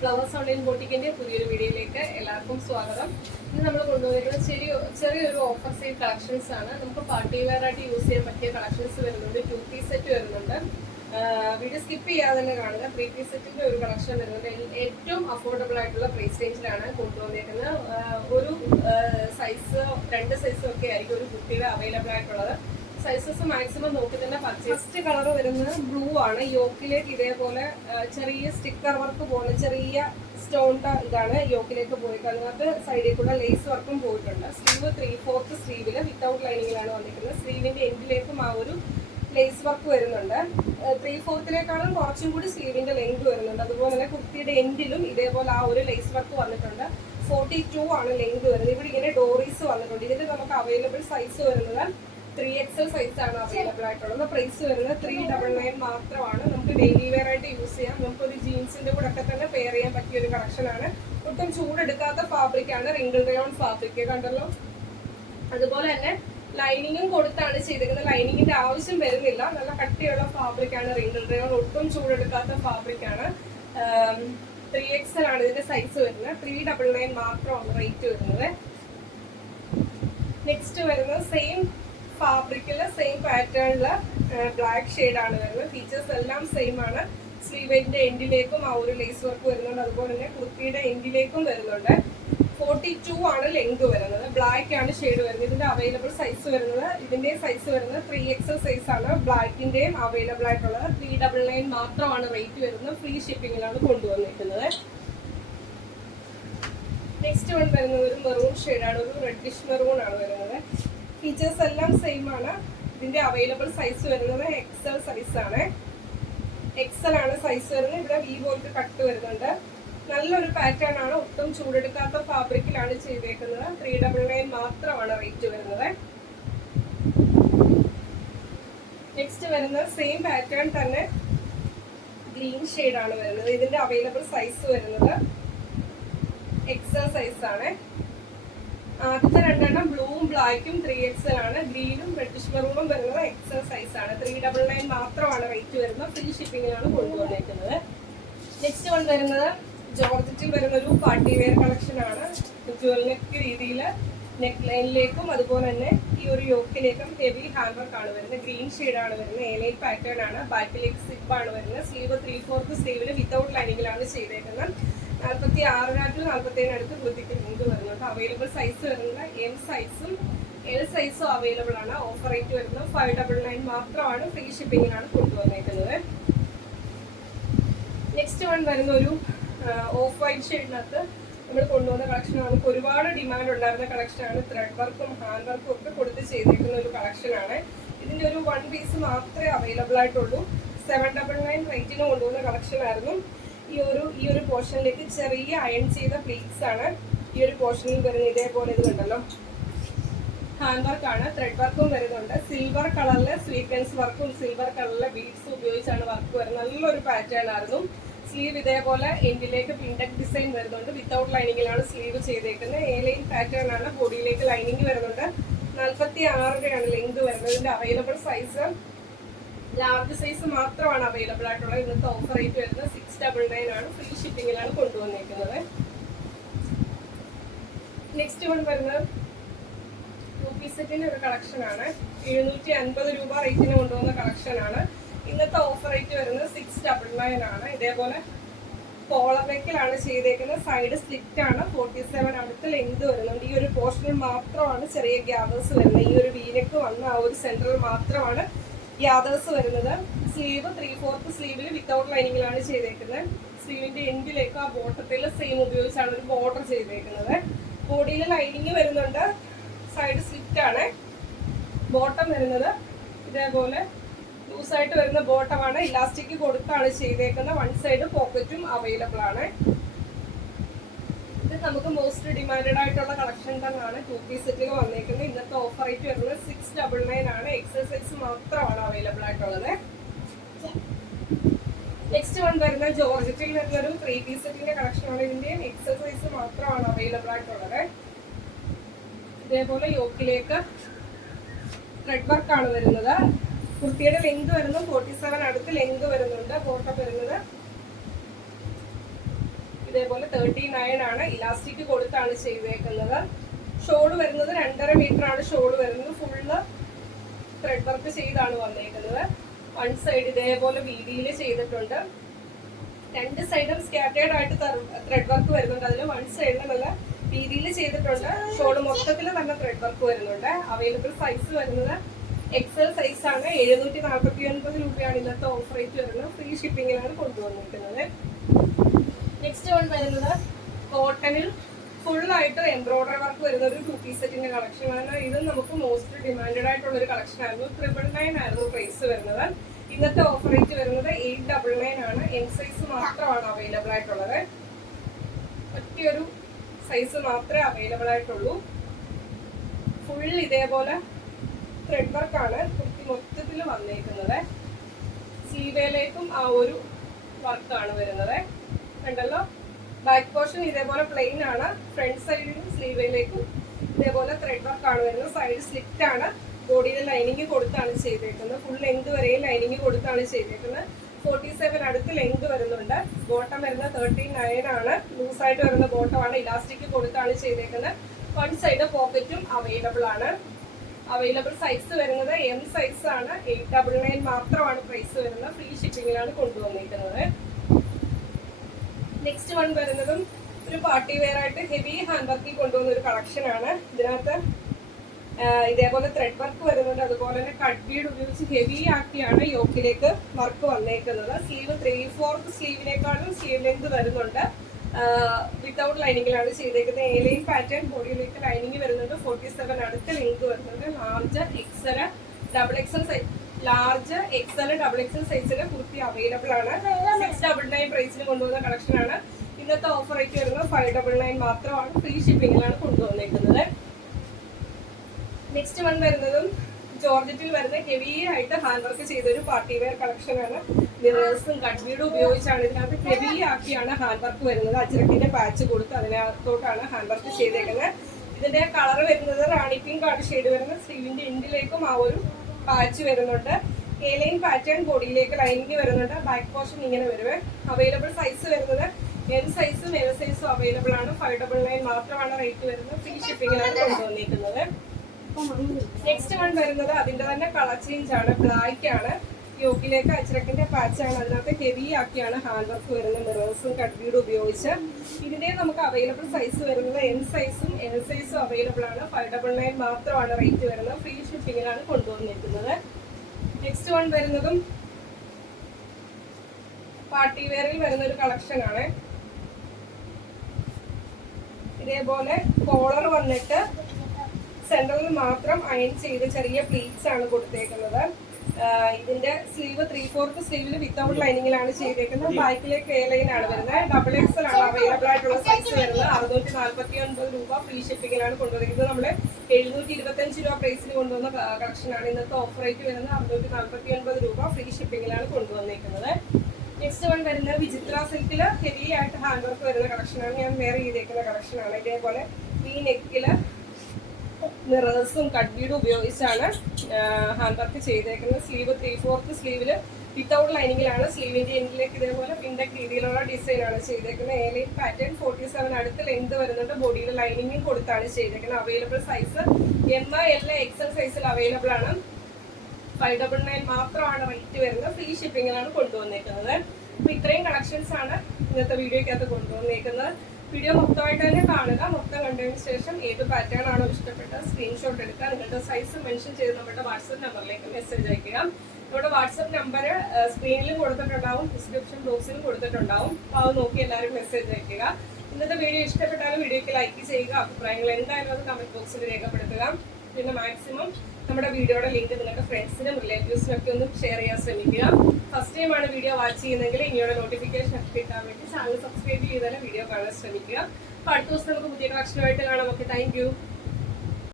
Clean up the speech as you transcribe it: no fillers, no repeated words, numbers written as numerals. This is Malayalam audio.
ഫ്ലവേഴ്സ് ഓൺലൈൻ ബോട്ടിക്കിന്റെ പുതിയൊരു വീഡിയോയിലേക്ക് എല്ലാവർക്കും സ്വാഗതം. ഇന്ന് നമ്മൾ കൊണ്ടുവന്നിരിക്കുന്നത് ചെറിയൊരു ഓഫർ സെയിൽ കളക്ഷൻസ് ആണ്. നമുക്ക് പാർട്ടി വെയർ ആയിട്ട് യൂസ് ചെയ്യാൻ പറ്റിയ കളക്ഷൻസ് വരുന്നുണ്ട്. 2 പീസ് സെറ്റ് വരുന്നുണ്ട്. വീഡിയോ സ്കിപ്പ് ചെയ്യാതെ തന്നെ കാണുക. 3 പീസ് സെറ്റിന്റെ ഒരു കളക്ഷൻ വരുന്നുണ്ട്. ഏറ്റവും അഫോർഡബിൾ ആയിട്ടുള്ള പ്രൈസ് റേഞ്ചിലാണ് കൊണ്ടുവന്നിരിക്കുന്നത്. ഒരു സൈസ് 2 സൈസും ഒക്കെ ആയിരിക്കും ഒരു കുട്ടിയുടെ അവൈലബിൾ ആയിട്ടുള്ളത്. സൈസസ് മാക്സിമം നോക്കി തന്നെ പർച്ചേസ്. ഫസ്റ്റ് കളർ വരുന്നത് ബ്ലൂ ആണ്. യോക്കിലേക്ക് ഇതേപോലെ ചെറിയ സ്റ്റിക്കർ വർക്ക് പോലെ ചെറിയ സ്റ്റോണിന്റെ ഇതാണ് യോക്കിലേക്ക് പോയിരിക്കുന്നത്. അതിനകത്ത് സൈഡിൽ കൂടെ ലേസ് വർക്കും പോയിട്ടുണ്ട്. സ്ലീവ് 3/4 സ്ലീവില് വിത്തൗട്ട് ലൈനിങ്ങിലാണ് വന്നിരിക്കുന്നത്. സ്ലീവിന്റെ എൻഡിലേക്കും ആ ഒരു ലേസ് വർക്ക് വരുന്നുണ്ട്. 3/4 കുറച്ചും കൂടി സ്ലീവിന്റെ ലെങ്ത് വരുന്നുണ്ട്. അതുപോലെ തന്നെ കുർത്തിയുടെ എൻഡിലും ഇതേപോലെ ആ ഒരു ലേസ് വർക്ക് വന്നിട്ടുണ്ട്. 42 ആണ് ലെങ്ത് വരുന്നത്. ഇവിടെ ഇങ്ങനെ ഡോറീസ് വന്നിട്ടുണ്ട്. ഇതിൽ നമുക്ക് അവൈലബിൾ സൈസ് വരുന്നത് 3XL സൈസ് ആണ് അവൈലബിൾ ആയിട്ടുള്ളത്. പ്രൈസ് വരുന്നത് 399 മാത്രമാണ്. നമുക്ക് ഡെയിലി വെയർ ആയിട്ട് യൂസ് ചെയ്യാം. നമുക്കൊരു ജീൻസിന്റെ കൂടെ ഒക്കെ തന്നെ പെയർ ചെയ്യാൻ പറ്റിയ ഒരു കളക്ഷൻ ആണ്. ഒട്ടും ചൂടെടുക്കാത്ത ഫാബ്രിക് ആണ്. റിങ്കിൾ റയോൺ ഫാബ്രിക് കണ്ടല്ലോ. അതുപോലെ തന്നെ ലൈനിങ്ങും കൊടുത്താണ് ചെയ്തിരിക്കുന്നത്. ലൈനിങ്ങിന്റെ ആവശ്യം വരുന്നില്ല. നല്ല കട്ടിയുള്ള ഫാബ്രിക് ആണ്. റിങ്കിൾ റയോൺ ഒട്ടും ചൂടെടുക്കാത്ത ഫാബ്രിക് ആണ്. 3XL ആണ് ഇതിന്റെ സൈസ് വരുന്നത്. 399 മാത്രമാണ് റേറ്റ് വരുന്നത്. നെക്സ്റ്റ് വരുന്നത് സെയിം ഫാബ്രിക്കില് സെയിം പാറ്റേണില് ബ്ലാക്ക് ഷെയ്ഡ് ആണ് വരുന്നത്. ഫീച്ചേഴ്സ് എല്ലാം സെയിം ആണ്. സ്ലീവിന്റെ എൻഡിലേക്കും ആ ഒരു ലേസ് വർക്ക് വരുന്നുണ്ട്. അതുപോലെ തന്നെ കുർത്തിയുടെ എൻഡിലേക്കും വരുന്നുണ്ട്. 42 ആണ് ലെങ്ത് വരുന്നത്. ബ്ലാക്ക് ആണ് ഷെയ്ഡ് വരുന്നത്. ഇതിന്റെ അവൈലബിൾ സൈസ് വരുന്നത് ഇതിന്റെ സൈസ് വരുന്നത് 3XL സൈസ് ആണ്. ബ്ലാക്കിന്റെയും അവൈലബിൾ ആയിട്ടുള്ളത്. 399 മാത്രമാണ് റേറ്റ് വരുന്നത്. ഫ്രീ ഷിപ്പിംഗിലാണ് കൊണ്ടുവന്നിരിക്കുന്നത്. നെക്സ്റ്റ് വൺ വരുന്നത് ഒരു മെറൂൺ ഷെയ്ഡാണ്. ഒരു റെഡിഷ് മെറൂൺ ആണ് വരുന്നത്. ഫീച്ചേഴ്സ് എല്ലാം സെയിം ആണ്. ഇതിന്റെ അവൈലബിൾ സൈസ് വരുന്നത് XL സൈസ് ആണ്. XL ആണ് സൈസ് വരുന്നത്. ഇവിടെ വി പോലത്തെ കട്ട് വരുന്നുണ്ട്. നല്ലൊരു പാറ്റേൺ ആണ്. ഒട്ടും ചൂടെടുക്കാത്ത ഫാബ്രിക്കിലാണ് ചെയ്തേക്കുന്നത്. 399 മാത്രമാണ് റേറ്റ് വരുന്നത്. നെക്സ്റ്റ് വരുന്നത് സെയിം പാറ്റേൺ തന്നെ ഗ്രീൻ ഷെയ്ഡ് ആണ് വരുന്നത്. ഇതിന്റെ അവൈലബിൾ സൈസ് വരുന്നത് XL സൈസ് ആണ്. ആദ്യത്തെ രണ്ടെണ്ണം ബ്ലൂവും ബ്ലാക്കും 3XL ആണ്. ഗ്രീനും റെഡിഷ് മെറൂണും വരുന്നത് XL സൈസ് ആണ്. 399 മാത്രമാണ് റേറ്റ് വരുന്നത്. ഫ്രീ ഷിപ്പിംഗിലാണ് കൊണ്ടുവന്നിരിക്കുന്നത്. നെക്സ്റ്റ് വൺ വരുന്നത് ജോർജറ്റിൽ വരുന്ന ഒരു പാർട്ടി വെയർ കളക്ഷൻ ആണ്. ജ്വൽ നെക്ക് രീതിയിൽ നെക്ക് ലൈനിലേക്കും അതുപോലെ തന്നെ ഈ ഒരു യോക്കിലേക്കും ഹെവി ഹാൻഡ് വർക്ക് ആണ് വരുന്നത്. ഗ്രീൻ ഷെയ്ഡ് ആണ് വരുന്നത്. എലൈൻ പാറ്റേൺ ആണ്. ബാക്കിലേക്ക് സിപ്പ് ആണ് വരുന്നത്. സ്ലീവ് 3/4 സ്ലീവില് വിത്തൗട്ട് ലൈനിങ്ങിലാണ് ചെയ്തേക്കുന്നത്. 46 47 അടുത്ത് കുർത്തിക്ക് ലിങ്ക് വരുന്നുണ്ട്. അവൈലബിൾ സൈസ് വരുന്നത് M സൈസും L സൈസും അവൈലബിൾ ആണ്. ഓഫർ റേറ്റ് വരുന്നത് 599 മാത്രമാണ്. ഫ്രീ ഷിപ്പിംഗിലാണ് കൊണ്ടുവന്നേക്കുന്നത്. നെക്സ്റ്റ് വൺ വരുന്ന ഒരു ഓഫ് വൈറ്റ് ഷെയ്ഡിനകത്ത് നമ്മൾ കൊണ്ടുവന്ന കളക്ഷനാണ്. നമുക്ക് ഒരുപാട് ഡിമാൻഡ് ഉണ്ടായിരുന്ന കളക്ഷനാണ്. ത്രെഡ് വർക്കും ഹാൻഡ് വർക്കും ഒക്കെ കൊടുത്ത് ചെയ്തേക്കുന്ന ഒരു കളക്ഷനാണ്. ഇതിന്റെ ഒരു 1 പീസ് മാത്രമേ അവൈലബിൾ ആയിട്ടുള്ളൂ. 799 റേറ്റിന് കൊണ്ടുവന്ന കളക്ഷൻ ആയിരുന്നു. ഈ ഒരു പോർഷനിലേക്ക് ചെറിയ അയൺ ചെയ്ത പ്ലീറ്റ്സ് ആണ് ഈ ഒരു പോർഷനിൽ വരുന്നത്. ഇതേപോലെ ഇത് കണ്ടല്ലോ, ഹാൻഡ് വർക്ക് ആണ്. ത്രെഡ് വർക്കും വരുന്നുണ്ട്. സിൽവർ കളറിലെ സ്വീക്വൻസ് വർക്കും സിൽവർ കളറിലെ ബീഡ്സ് ഉപയോഗിച്ചാണ് വർക്ക് വരുന്നത്. നല്ലൊരു പാറ്റേൺ ആയിരുന്നു. സ്ലീവ് ഇതേപോലെ എൻഡിലേക്ക് പിൻഡക് ഡിസൈൻ വരുന്നുണ്ട്. വിത്തൗട്ട് ലൈനിങ്ങിലാണ് സ്ലീവ് ചെയ്തേക്കുന്നത്. എലൈൻ പാറ്റേൺ ആണ്. ബോഡിയിലേക്ക് ലൈനിങ് വരുന്നുണ്ട്. 46 ആണ് ലെങ്ത് വരുന്നത്. ഇതിന്റെ അവൈലബിൾ സൈസ് ലാർജ് സൈസ് മാത്രമാണ് അവൈലബിൾ ആയിട്ടുള്ളത്. ഇന്നത്തെ ഓഫർ റേറ്റ് വരുന്നത് 699 ആണ്. ഫ്രീ ഷിപ്പിംഗിലാണ് കൊണ്ടുവന്നിരിക്കുന്നത്. നെക്സ്റ്റ് വൺ വരുന്നത് 2 പീസ് സെറ്റിന്റെ ഒരു കളക്ഷൻ ആണ്. 750 രൂപ റേറ്റിന് കൊണ്ടുവന്ന കളക്ഷൻ ആണ്. ഇന്നത്തെ ഓഫർ റേറ്റ് വരുന്നത് 699 ആണ്. ഇതേപോലെ കോളർ നെക്കിലാണ് ചെയ്തേക്കുന്നത്. സൈഡ് സ്ലിറ്റ് ആണ്. 47 അടുത്ത് ലെങ്ത് വരുന്നുണ്ട്. ഈ ഒരു പോർഷനിൽ മാത്രമാണ് ചെറിയ ഗ്യാദേഴ്സ് വരുന്നത്. ഈ ഒരു വീനെക്ക് വന്ന ആ ഒരു സെന്ററിൽ മാത്രമാണ് ഗ്യാദേഴ്സ് വരുന്നത്. സ്ലീവ് 3/4 സ്ലീവില് വിത്തൗട്ട് ലൈനിങ്ങിലാണ് ചെയ്തേക്കുന്നത്. സ്ലീവിന്റെ എൻഡിലേക്ക് ആ ബോട്ടത്തിൽ സെയിം ഉപയോഗിച്ചാണ് ഒരു ബോർഡർ ചെയ്തേക്കുന്നത്. ബോഡിയിൽ ലൈനിങ് വരുന്നുണ്ട്. സൈഡ് സ്ലിറ്റ് ആണ്. ബോട്ടം വരുന്നത് ഇതേപോലെ ലൂസായിട്ട് വരുന്ന ബോട്ടമാണ്. ഇലാസ്റ്റിക് കൊടുത്താണ് ചെയ്തേക്കുന്നത്. 1 സൈഡ് പോക്കറ്റും അവൈലബിൾ ആണ്. ഇത് നമുക്ക് മോസ്റ്റ് ഡിമാൻഡഡ് ആയിട്ടുള്ള കളക്ഷൻ തന്നെയാണ്. 2 പീസ് സെറ്റിൽ വന്നേക്കുന്നത്. ഇന്നത്തെ ഓഫർ റേറ്റ് വരുന്നത് 699 ആണ്. XL സൈസ് മാത്രമാണ് അവൈലബിൾ ആയിട്ടുള്ളത്. നെക്സ്റ്റ് വൺ വരുന്ന ജോർജറ്റിൽ വരുന്ന ഒരു 3 പീസ് സെറ്റിന്റെ കളക്ഷൻ ആണ്. ഇതിന്റെയും XL സൈസ് മാത്രമാണ് അവൈലബിൾ ആയിട്ടുള്ളത്. ഇതേപോലെ യോക്കിലേക്ക് ത്രെഡ് വർക്ക് ആണ് വരുന്നത്. കുർത്തിയുടെ ലെങ്ത് വരുന്നത് 47 അടുത്ത് ലെങ്ത് വരുന്നുണ്ട്. ബോട്ടം വരുന്നത് ഇതേപോലെ 39 ആണ്. ഇലാസ്റ്റിക് കൊടുത്താണ് ചെയ്തേക്കുന്നത്. ഷോള് വരുന്നത് 2.5 മീറ്റർ ആണ് ഷോള് വരുന്നത്. ഫുള്ള് ത്രെഡ് വർക്ക് ചെയ്താണ് വന്നേക്കുന്നത്. വൺ സൈഡ് ഇതേപോലെ വീതിയിൽ ചെയ്തിട്ടുണ്ട്. രണ്ട് സൈഡും സ്കാറ്റേർഡ് ആയിട്ട് ത്രെഡ് വർക്ക് വരുന്നുണ്ട്. അതിൽ വൺ സൈഡിൽ നല്ല വീതിയിൽ ചെയ്തിട്ടുണ്ട്. ഷോള് മൊത്തത്തിൽ തന്നെ ത്രെഡ് വർക്ക് വരുന്നുണ്ട്. അവൈലബിൾ സൈസ് വരുന്നത് എക്സൽ സൈസ് ആണ്. 749 രൂപയാണ് ഇന്നത്തെ ഓഫർ റേറ്റ് വരുന്നത്. ഫ്രീ ഷിപ്പിങ്ങിലാണ് കൊണ്ടുവന്നിരിക്കുന്നത്. നെക്സ്റ്റ് വൺ വരുന്നത് കോട്ടണിൽ ഫുള്ളായിട്ട് എംബ്രോയിഡറി വർക്ക് വരുന്ന ഒരു 2 പീസ് സെറ്റിന്റെ കളക്ഷൻ ആണ്. ഇത് നമുക്ക് മോസ്റ്റ് ഡിമാൻഡഡ് ആയിട്ടുള്ള ഒരു കളക്ഷൻ ആയിരുന്നു. 999 ആയിരുന്നു പ്രൈസ് വരുന്നത്. ഇന്നത്തെ ഓഫർ റേറ്റ് വരുന്നത് 899 ആണ്. എം സൈസ് മാത്രമാണ് അവൈലബിൾ ആയിട്ടുള്ളത്. ഒറ്റയൊരു സൈസ് മാത്രമേ അവൈലബിൾ ആയിട്ടുള്ളൂ. ഫുൾ ഇതേപോലെ ത്രെഡ് വർക്കാണ് മൊത്തത്തിൽ വന്നേക്കുന്നത്. സ്ലീവേലേക്കും ആ ഒരു വർക്കാണ് വരുന്നത്. കണ്ടല്ലോ, ബാക്ക് പോർഷൻ ഇതേപോലെ പ്ലെയിൻ ആണ്. ഫ്രണ്ട് സൈഡിലും സ്ലീവേലേക്കും ഇതേപോലെ ത്രെഡ് വർക്കാണ് വരുന്നത്. സൈഡ് സ്ലിറ്റ് ആണ്. ബോഡിയിൽ ലൈനിങ് കൊടുത്താണ് ചെയ്തേക്കുന്നത്. ഫുൾ ലെങ്ത് വരെയും ലൈനിങ് കൊടുത്താണ് ചെയ്തേക്കുന്നത്. 47 അടുത്ത് ലെങ്ത് വരുന്നുണ്ട്. ബോട്ടം വരുന്നത് 39 ആണ്. ലൂസായിട്ട് വരുന്ന ബോട്ടം ആണ്. ഇലാസ്റ്റിക് കൊടുത്താണ് ചെയ്തേക്കുന്നത്. വൺ സൈഡ് പോക്കറ്റും അവൈലബിൾ ആണ്. അവൈലബിൾ സൈസ് വരുന്നത് എം സൈസ് ആണ്. 899 മാത്രമാണ് പ്രൈസ് വരുന്നത്. ഫ്രീ ഷിപ്പിങ്ങിലാണ് കൊണ്ടുവന്നിരിക്കുന്നത്. നെക്സ്റ്റ് വൺ വരുന്നതും ഒരു പാർട്ടി വെയർ ആയിട്ട് ഹെവി ഹാൻഡ് വർക്കിൽ കൊണ്ടുവന്ന ഒരു കളക്ഷൻ ആണ്. ഇതിനകത്ത് ഇതേപോലെ ത്രെഡ് വർക്ക് വരുന്നുണ്ട്. അതുപോലെ തന്നെ കട്ട് ബീഡ് ഉപയോഗിച്ച് ഹെവി ആക്കിയാണ് യോക്കിലേക്ക് വർക്ക് വന്നേക്കുന്നത്. സ്ലീവ് 3/4 സ്ലീവിനേക്കാളും സ്ലീവ് ലെങ്ത് വരുന്നുണ്ട്. വിത്തൗട്ട് ലൈനിങ്ങിലാണ് ചെയ്തേക്കുന്നത്. എലൈൻ പാറ്റേൺ ബോഡിയിലേക്ക് ലൈനിങ് വരുന്നുണ്ട്. 47 അടുത്ത ലെങ്ത് വരുന്നുണ്ട്. Large XL double XL size സൈസിന് കുർത്തി അവൈലബിൾ ആണ്. 699 പ്രൈസിന് കൊണ്ടുവന്ന കളക്ഷൻ ആണ്. ഇന്നത്തെ ഓഫർ റേറ്റ് വരുന്നത് 599 മാത്രമാണ്. ഫ്രീ ഷിപ്പിങ്ങിലാണ് കൊണ്ടുവന്നേക്കുന്നത്. നെക്സ്റ്റ് വൺ വരുന്നതും ജോർജറ്റിൽ വരുന്ന ഹെവി ആയിട്ട് ഹാൻഡ് വർക്ക് ചെയ്ത ഒരു പാർട്ടി വെയർ കളക്ഷൻ ആണ്. മിറേഴ്സും കട്ട് ബീഡും ഉപയോഗിച്ചാണ് ഇതിനകത്ത് ഹെവി ആക്കിയാണ് ഹാൻഡ് വർക്ക് വരുന്നത്. അച്ചിറക്കിന്റെ പാച്ച് കൊടുത്ത് അതിനകത്തോട്ടാണ് ഹാൻഡ് വർക്ക് ചെയ്തേക്കുന്നത്. ഇതിന്റെ കളർ വരുന്നത് റാണി പിങ്ക് ആണ് ഷെയ്ഡ് വരുന്നത്. സ്ലീവിന്റെ എൻഡിലേക്കും ആ ഒരു പാച്ച് വരുന്നുണ്ട്. എലൈൻ പാറ്റേൺ ബോഡിയിലേക്ക് ലൈനിങ് വരുന്നുണ്ട്. ബാക്ക് പോർഷൻ ഇങ്ങനെ വരുവേ. അവൈലബിൾ സൈസ് വരുന്നത് എം സൈസും എൽ സൈസും അവൈലബിൾ ആണ്. 599 മാത്രമാണ് റേറ്റ് വരുന്നത്. ഫ്രീ ഷിപ്പിങ്ങിലാണ് കൊണ്ടുവന്നിരിക്കുന്നത്. നെക്സ്റ്റ് വൺ വരുന്നത് അതിന്റെ തന്നെ കളർ ചേഞ്ച് ആണ്. ബ്ലാക്ക് ആണ്. യോക്കിലേക്ക് അച്ചിറക്കിന്റെ പാച്ചാണ്. അതിനകത്ത് ഹെവി ആക്കിയാണ് ഹാൻഡ് വർക്ക് വരുന്നത്. മിറേഴ്സും കട്ട് ബീഡും ഉപയോഗിച്ച്. ഇതിന്റെ നമുക്ക് അവൈലബിൾ സൈസ് വരുന്നത് എം സൈസും എൽ സൈസും അവൈലബിൾ ആണ്. 599 മാത്രമാണ് റേറ്റ് വരുന്നത്. ഫ്രീ ഷിപ്പിങ്ങിലാണ് കൊണ്ടുവന്നിരിക്കുന്നത്. നെക്സ്റ്റ് വൺ വരുന്നതും പാർട്ടി വെയറിൽ വരുന്ന ഒരു കളക്ഷൻ ആണ്. ഇതേപോലെ കോളർ വന്നിട്ട് സെന്ററിൽ മാത്രം അയൺ ചെയ്ത് ചെറിയ പ്ലീറ്റ്സ് ആണ് കൊടുത്തേക്കുന്നത്. ഇതിന്റെ സ്ലീവ് 3/4 സ്ലീവിൽ വിത്തൗട്ട് ലൈനിങ്ങിലാണ് ചെയ്തേക്കുന്നത്. ബാക്കിലേക്ക് എ ലൈൻ ആണ് വരുന്നത്. ഡബിൾ എക്സൽ ആണ് അവൈലബിൾ ആയിട്ടുള്ള സൈസ് വരുന്നത്. 649 രൂപ ഫ്രീ ഷിപ്പിങ്ങിലാണ് കൊണ്ടുവന്നിരിക്കുന്നത്. നമ്മള് 725 രൂപ പ്രൈസിൽ കൊണ്ടുവന്ന കളക്ഷൻ ആണ്. ഇന്നത്തെ ഓഫർ റേറ്റ് വരുന്നത് 649 രൂപ ഫ്രീ ഷിപ്പിങ്ങിലാണ് കൊണ്ടുവന്നിരിക്കുന്നത്. നെക്സ്റ്റ് വൺ വരുന്നത് വിചിത്ര സിൽക്കില് ഹെവി ആയിട്ട് ഹാൻഡ് വർക്ക് വരുന്ന കളക്ഷൻ ആണ്. ഞാൻ വേറെ ചെയ്തേക്കുന്ന കളക്ഷൻ ആണ്. ഇതേപോലെ ഈ നെക്കില് മിറേഴ്സും കട്ട് ബീഡും ഉപയോഗിച്ചാണ് ഹാൻഡ് വർക്ക് ചെയ്തേക്കുന്നത്. സ്ലീവ് 3/4 സ്ലീവില് വിത്തൗട്ട് ലൈനിങ്ങിലാണ്. സ്ലീവിന്റെ എൻഡിലേക്ക് ഇതേപോലെ പിൻഡക് രീതിയിലുള്ള ഡിസൈൻ ആണ് ചെയ്തേക്കുന്നത്. എലൈൻ പാറ്റേൺ 47 അടുത്ത് ലെങ്ത് വരുന്നുണ്ട്. ബോഡിയിൽ ലൈനിങ്ങും കൊടുത്താണ് ചെയ്തേക്കുന്നത്. Available size M L Excel സൈസിൽ അവൈലബിൾ ആണ്. 599 മാത്രമാണ് റേറ്റ് വരുന്നത്. ഫ്രീ ഷിപ്പിങ്ങിലാണ് കൊണ്ടുവന്നേക്കുന്നത്. അപ്പൊ ഇത്രയും കളക്ഷൻസ് ആണ് ഇന്നത്തെ വീഡിയോക്കകത്ത് കൊണ്ടുവന്നേക്കുന്നത്. വീഡിയോ മൊത്തമായിട്ട് തന്നെ കാണുക. മൊത്തം കണ്ടതിന് ശേഷം ഏത് പാറ്റേൺ ആണോ ഇഷ്ടപ്പെട്ടത് സ്ക്രീൻഷോട്ട് എടുക്കുക. നിങ്ങളുടെ സൈസ് മെൻഷൻ ചെയ്ത് നമ്മുടെ വാട്സപ്പ് നമ്പറിലേക്ക് മെസ്സേജ് അയക്കുക. നമ്മുടെ വാട്സപ്പ് നമ്പർ സ്ക്രീനിലും കൊടുത്തിട്ടുണ്ടാവും, ഡിസ്ക്രിപ്ഷൻ ബോക്സിലും കൊടുത്തിട്ടുണ്ടാവും. അപ്പോൾ അത് നോക്കി എല്ലാവരും മെസ്സേജ് അയക്കുക. ഇന്നത്തെ വീഡിയോ ഇഷ്ടപ്പെട്ടാലും വീഡിയോക്ക് ലൈക്ക് ചെയ്യുക. അഭിപ്രായങ്ങൾ എന്തായാലും അത് കമന്റ് ബോക്സിൽ രേഖപ്പെടുത്തുക. പിന്നെ മാക്സിമം നമ്മുടെ വീഡിയോയുടെ ലിങ്ക് നിങ്ങളുടെ ഫ്രണ്ട്സിനും റിലേറ്റീവ്സിനും ഒക്കെ ഒന്ന് ഷെയർ ചെയ്യാൻ ശ്രമിക്കുക. ഫസ്റ്റ് ടൈം ആണ് വീഡിയോ വാച്ച് ചെയ്യുന്നതെങ്കിൽ ഇനിയുടെ നോട്ടിഫിക്കേഷൻ ഒക്കെ കിട്ടാൻ വേണ്ടി ചാനൽ സബ്സ്ക്രൈബ് ചെയ്താലും വീഡിയോ കാണാൻ ശ്രമിക്കുക. അപ്പോൾ അടുത്ത ദിവസം നമുക്ക് പുതിയ കളക്ഷനുമായിട്ട് കാണാം. Okay, thank you.